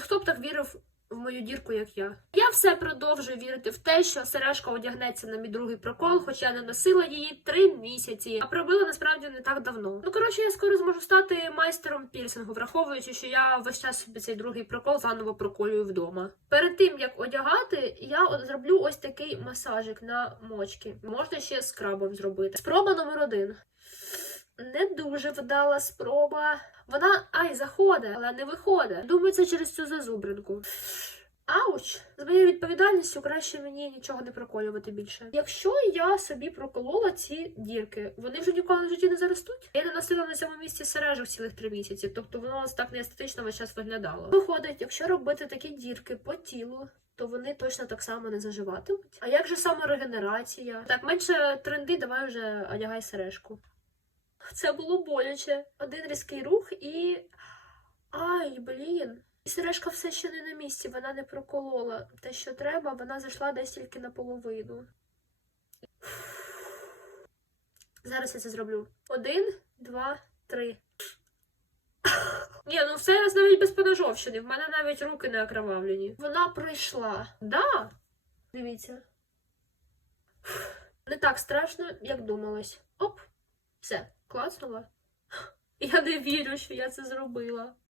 Хто б так вірив в мою дірку, як я? Я все продовжую вірити в те, що сережка одягнеться на мій другий прокол, хоча я не носила її три місяці, а пробила насправді не так давно. Ну коротше, я скоро зможу стати майстером пірсингу, враховуючи, що я весь час собі цей другий прокол заново проколюю вдома. Перед тим як одягати, я зроблю ось такий масажик на мочки. Можна ще скрабом зробити. Спроба номер один. Не дуже вдала спроба. Вона ай заходить, але не виходить. Думаю, це через цю зазубринку. Ауч! З моєю відповідальністю краще мені нічого не проколювати більше. Якщо я собі проколола ці дірки, вони вже ніколи в житті не заростуть. Я не носила на цьому місці сережок цілих три місяці, тобто воно так неестетично весь час виглядало. Виходить, якщо робити такі дірки по тілу, то вони точно так само не заживатимуть. А як же саморегенерація? Так, менше тренди, давай вже одягай сережку. Це було боляче. Один різкий рух і. Ай, блін. І сережка все ще не на місці, вона не проколола. Те, що треба, вона зайшла десь тільки наполовину. Зараз я це зроблю. Один, два, три. Ні, ну все навіть без поножовщини. В мене навіть руки не окровавлені. Вона прийшла. Да. Дивіться. Не так страшно, як думалось. Оп, все, класнула? Я не вірю, що я це зробила.